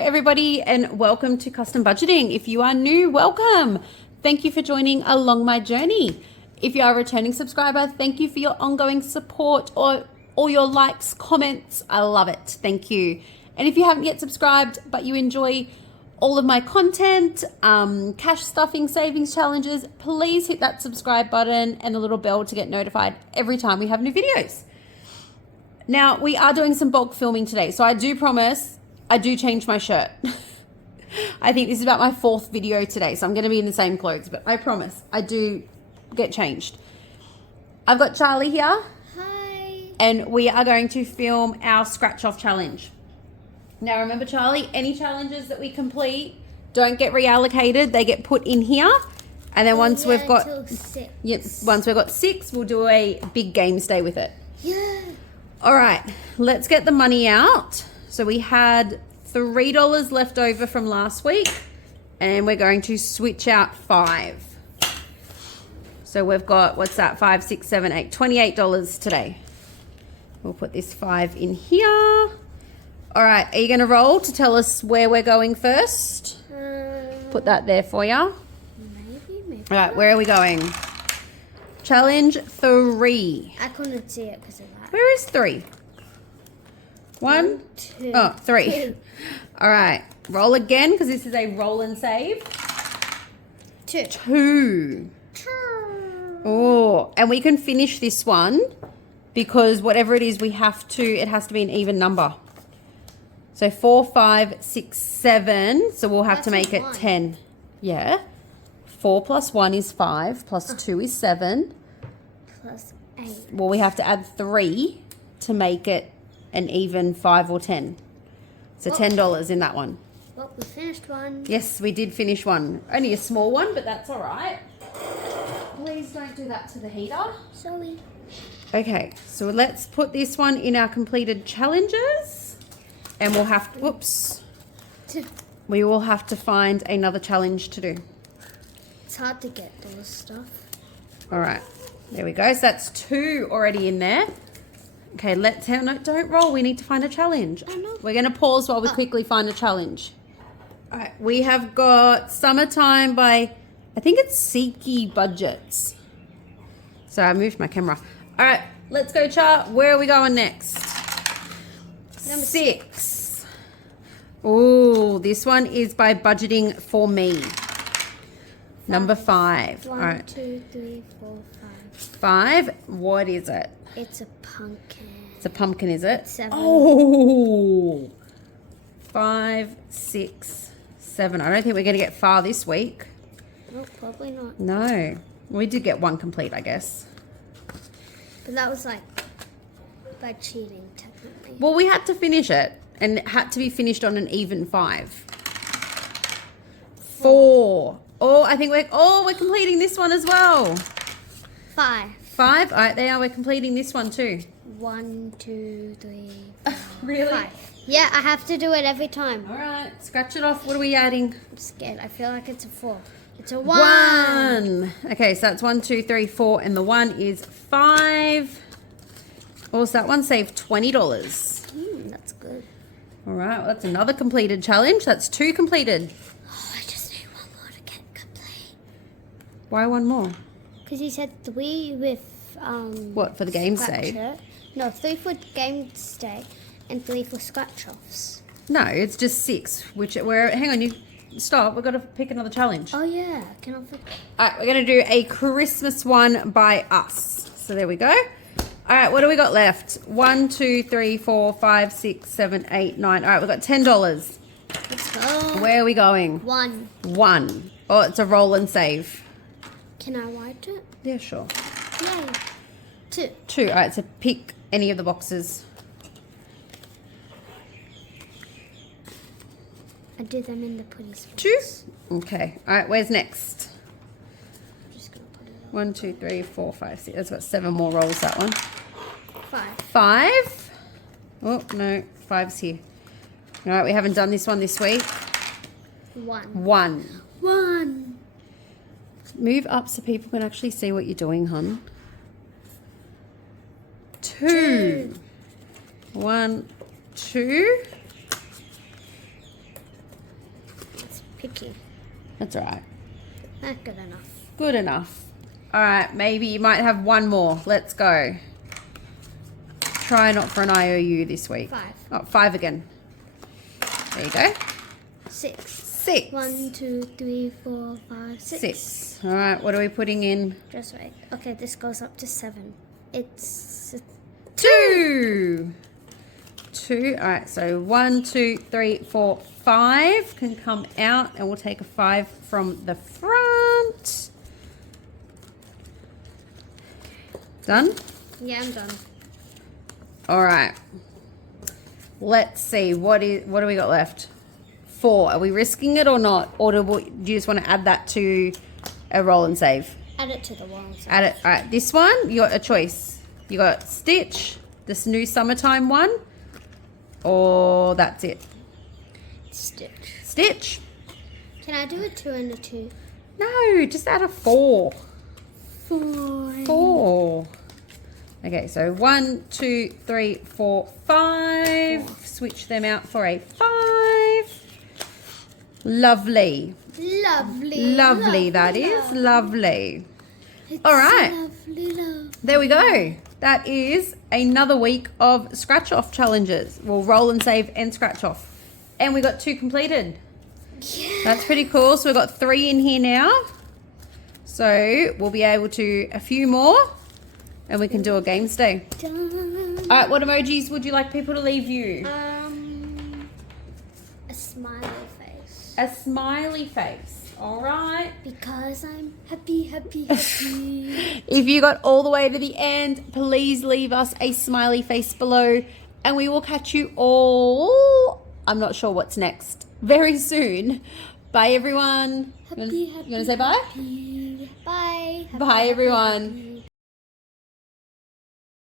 everybody, and welcome to Custom Budgeting. If you are new, welcome. Thank you for joining along my journey. If you are a returning subscriber, thank you for your ongoing support or all your likes, comments. I love it. Thank you. And if you haven't yet subscribed, but you enjoy all of my content, cash stuffing, savings challenges, please hit that subscribe button and the little bell to get notified every time we have new videos. Now, we are doing some bulk filming today, so I do promise I do change my shirt. I think this is about my 4th video today, so I'm going to be in the same clothes, but I promise I do get changed. I've got Charlie here. Hi. And we are going to film our scratch off challenge. Now remember, Charlie, any challenges that we complete don't get reallocated. They get put in here. And then once we've got 6. Yes, once we've got 6, we'll do a big game stay with it. Yeah. All right, let's get the money out. So we had $3 left over from last week, and we're going to switch out 5. So we've got, what's that? 5, 6, 7, 8, $28 today. We'll put this 5 in here. All right, are you going to roll to tell us where we're going first? Put that there for you. Maybe. All right, where are we going? Challenge 3. I couldn't see it because of that. Where is 3? 1, 2. Oh, 3. 2. All right, roll again because this is a roll and save. 2. 2. Oh, and we can finish this one because whatever it is, it has to be an even number. So 4, 5, 6, 7. So we'll have to make it 10. Yeah. 4 plus 1 is 5, plus 2 is 7. Plus 8. Well, we have to add 3 to make it an even 5 or 10. So $10 in that one. Well, we finished one. Yes, we did finish one. Only a small one, but that's all right. Please don't do that to the heater. Sorry. Okay, so let's put this one in our completed challenges. And we'll have to, whoops. 2. We will have to find another challenge to do. It's hard to get those stuff. All right, there we go. So that's 2 already in there. Okay, no, don't roll. We need to find a challenge. I know. We're going to pause while we quickly find a challenge. All right, we have got Summertime by, I think it's Aussiebudgeter. So I moved my camera. All right, let's go, Char. Where are we going next? Number 6. Oh, this one is by Budgeting for Me. Number 5. 1, All right. 2, 3, 4, 5. 5. What is it? It's a pumpkin. It's a pumpkin, is it? 7. Oh, 5, 6, 7. I don't think we're going to get far this week. No, probably not. No. We did get 1 complete, I guess. But that was like by cheating, technically. Well, we had to finish it, and it had to be finished on an even 5. 4. Oh, I think we're completing this one as well. 5. 5. All right, there. We're completing this one too. 1, 2, 3, 4, Really? 5. Yeah, I have to do it every time. All right, scratch it off. What are we adding? I'm scared. I feel like it's a 4. It's a 1. Okay, so that's 1, 2, 3, 4, and the 1 is 5. Also, that one saved $20. That's good. All right, well, that's another completed challenge. That's 2 completed. Oh, I just need 1 more to get complete. Why 1 more? Because he said 3 with What, for the game scratch save? it. No, 3 for game stay and 3 for scratch offs. No, it's just 6. Hang on, you stop. We've got to pick another challenge. Oh yeah, can I forget? All right, we're going to do a Christmas one by us. So there we go. All right, what do we got left? 1, 2, 3, 4, 5, 6, 7, 8, 9. All right, we've got $10. Let's go. Where are we going? 1. 1. Oh, it's a roll and save. Can I write it? Yeah, sure. Yay. 2. 2. All right, so pick any of the boxes. I do them in the pretty spots. 2. Okay. All right, where's next? I'm just gonna put it 1, 2, 3, 4, 5, 6. That's got 7 more rolls, that one. 5. 5. Oh, no. 5's here. All right, we haven't done this one this week. 1. 1. 1. Move up so people can actually see what you're doing, hon. 2. 1, 2. That's all right. Not good enough. Good enough. All right, maybe you might have one more. Let's go. Try not for an IOU this week. 5. Oh, 5 again. There you go. 6. 6. 1, 2, 3, 4, 5, 6. 6. All right, what are we putting in? Just right. Okay, this goes up to 7. It's 2. 2. All right, so 1, 2, 3, 4, 5 can come out, and we'll take a 5 from the front. Done? Yeah, I'm done. All right. Let's see. What do we got left? 4. Are we risking it or not? Or do you just want to add that to a roll and save? Add it to the wall. Add it. All right. This one, you got a choice. You got Stitch, this new summertime one, or that's it. Stitch. Stitch. Can I do a 2 and a 2? No, just add a 4. 4. 4. Okay, so 1, 2, 3, 4, 5. Switch them out for a 5. Lovely. Lovely, that is. Lovely. It's All right. Lovely. There we go. That is another week of scratch off challenges. We'll roll and save and scratch off. And we got 2 completed. Yeah. That's pretty cool. So we've got 3 in here now. So we'll be able to a few more and we can do a game stay. Done. All right, what emojis would you like people to leave you? A smiley face. A smiley face. All right. Because I'm happy. If you got all the way to the end, please leave us a smiley face below and we will catch you all. I'm not sure what's next. Very soon. Bye, everyone. Happy. You want to say bye? Happy. Bye. Bye, everyone.